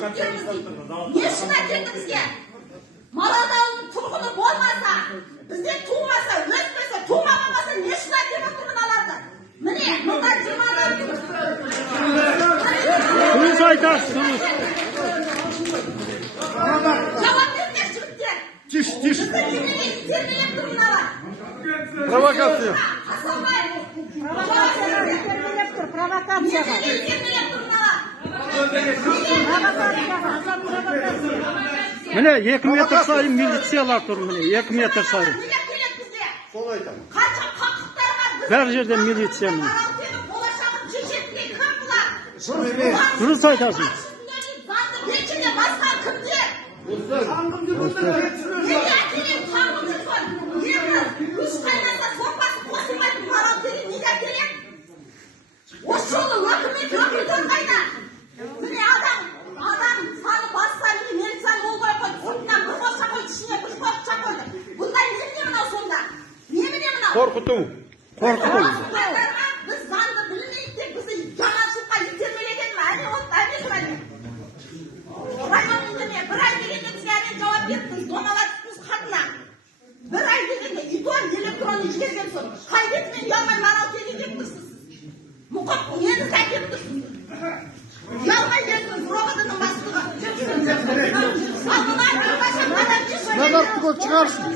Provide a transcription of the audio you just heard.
жігіттерміз дейді. Не үшін әкелді бізге? Маралдаудың тұрғыны болмаса, бізде тумаса, өспесе, тумаған болса, не үшін әкеліп отыр мыналарды? Міне, мында 20 адам тұр. Дұрыс айтасыз, дұрыс. Жауап беріңдер, жігіттер. Тиш. Бізді неменеге итермелеп тұр мыналар? Провокация. Асаубай, Итермелеп тұр, провокацияға. неменеге итермелеп тұр мыналар? Міне 2 метр сайын милициялар тұр, міне 2 метр сайын. Неге келеді бізге? Сол айтамын. Қанша қақықтар бар бізде? Бәр жерде милиция міне. Аралтегі болашағын шешетіндей кім бұлар? Дұрыс айтасың. Заңды пешене басқан кімдер? Неге әкеледі таңғы жүрсін? Екі, үш қайнаса сопасы қосылмайтын Аралтегі неге әкеледі? Осы жолы өкілдер қайда? Міне адам саны басса міне милицияны ол қойып қойды. Сыртынан бір қосша қойды, ішіне бір қосша қойды. Бұндай немене мынау сонда? Немене мынау? Қорқыту. Біз заңды білмейік деп бізді жаманшылыққа итермелеген ме? Әне от, әне сұрайды. Район үндеме, бір ай дегенде бізге әне жауап беріппіз, доналатыппыз хатына. Бір ай дегенде, и то электронды жіберген соң. Қай бетімен ұялмай Маралтеге келіп тұрсыз? Мұқып, неңізді әкеліп тұрсыз? Ұялмай келсін, роводының бастығы. Ал мына әрқашан адам ешқандай. Назар түгел шығарсын.